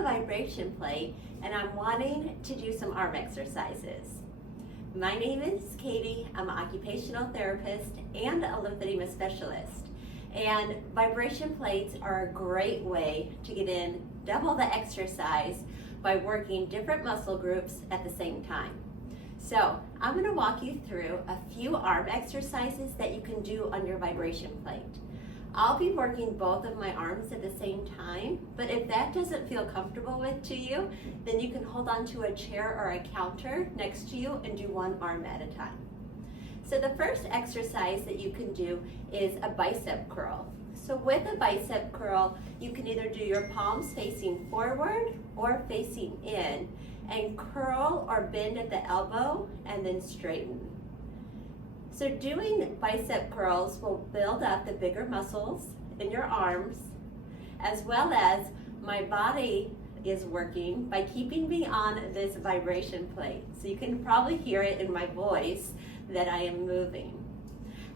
a vibration plate and I'm wanting to do some arm exercises. My name is Katie. I'm an occupational therapist and a lymphedema specialist. And vibration plates are a great way to get in double the exercise by working different muscle groups at the same time. So I'm going to walk you through a few arm exercises that you can do on your vibration plate. I'll be working both of my arms at the same time, but if that doesn't feel comfortable to you, then you can hold on to a chair or a counter next to you and do one arm at a time. So the first exercise that you can do is a bicep curl. So with a bicep curl, you can either do your palms facing forward or facing in and curl or bend at the elbow and then straighten. So doing bicep curls will build up the bigger muscles in your arms, as well as my body is working by keeping me on this vibration plate. So you can probably hear it in my voice that I am moving.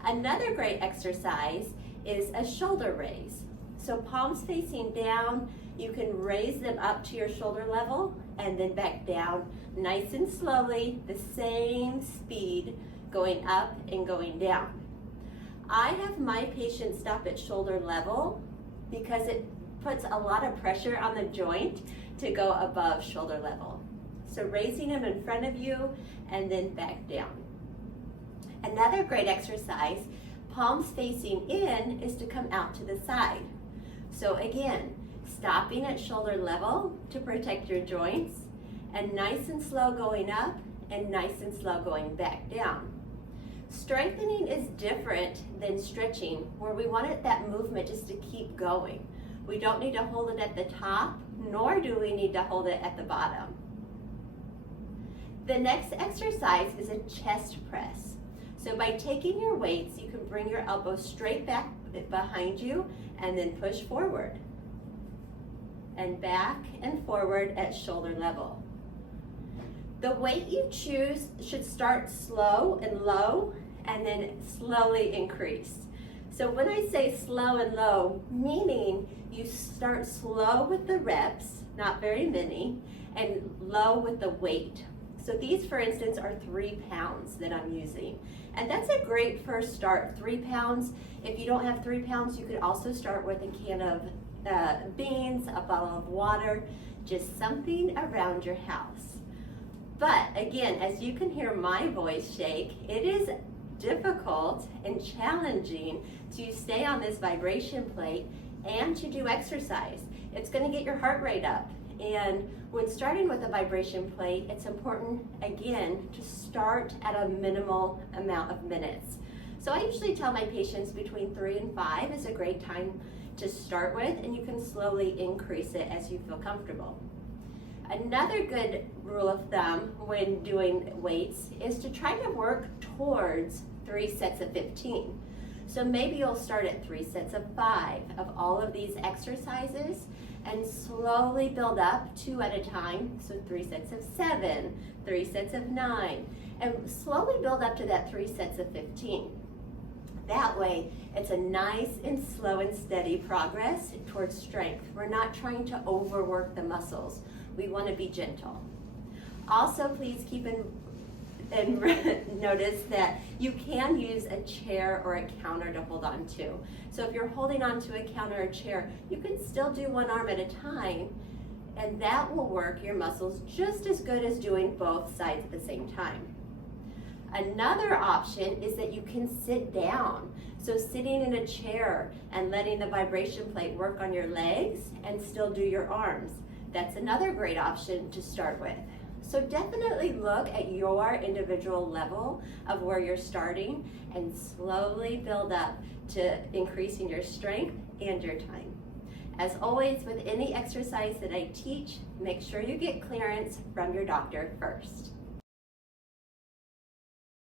Another great exercise is a shoulder raise. So palms facing down, you can raise them up to your shoulder level and then back down nice and slowly, the same speed, going up and going down. I have my patients stop at shoulder level because it puts a lot of pressure on the joint to go above shoulder level. So raising them in front of you and then back down. Another great exercise, palms facing in, is to come out to the side. So again, stopping at shoulder level to protect your joints, and nice and slow going up and nice and slow going back down. Strengthening is different than stretching, where we want that movement just to keep going. We don't need to hold it at the top, nor do we need to hold it at the bottom. The next exercise is a chest press. So by taking your weights, you can bring your elbows straight back behind you and then push forward and back and forward at shoulder level. The weight you choose should start slow and low and then slowly increase. So when I say slow and low, meaning you start slow with the reps, not very many, and low with the weight. So these, for instance, are 3 pounds that I'm using. And that's a great first start, 3 pounds. If you don't have 3 pounds, you could also start with a can of beans, a bottle of water, just something around your house. But again, as you can hear my voice shake, it is difficult and challenging to stay on this vibration plate and to do exercise. It's going to get your heart rate up. And when starting with a vibration plate, it's important, again, to start at a minimal amount of minutes. So I usually tell my patients between 3 and 5 is a great time to start with, and you can slowly increase it as you feel comfortable. Another good rule of thumb when doing weights is to try to work towards 3 sets of 15. So maybe you'll start at 3 sets of 5 of all of these exercises and slowly build up 2 at a time. So 3 sets of 7, 3 sets of 9, and slowly build up to that 3 sets of 15. That way, it's a nice and slow and steady progress towards strength. We're not trying to overwork the muscles. We want to be gentle. Also, please keep in notice that you can use a chair or a counter to hold on to. So if you're holding on to a counter or chair, you can still do one arm at a time, and that will work your muscles just as good as doing both sides at the same time. Another option is that you can sit down. So sitting in a chair and letting the vibration plate work on your legs and still do your arms. That's another great option to start with. So definitely look at your individual level of where you're starting and slowly build up to increasing your strength and your time. As always, with any exercise that I teach, make sure you get clearance from your doctor first.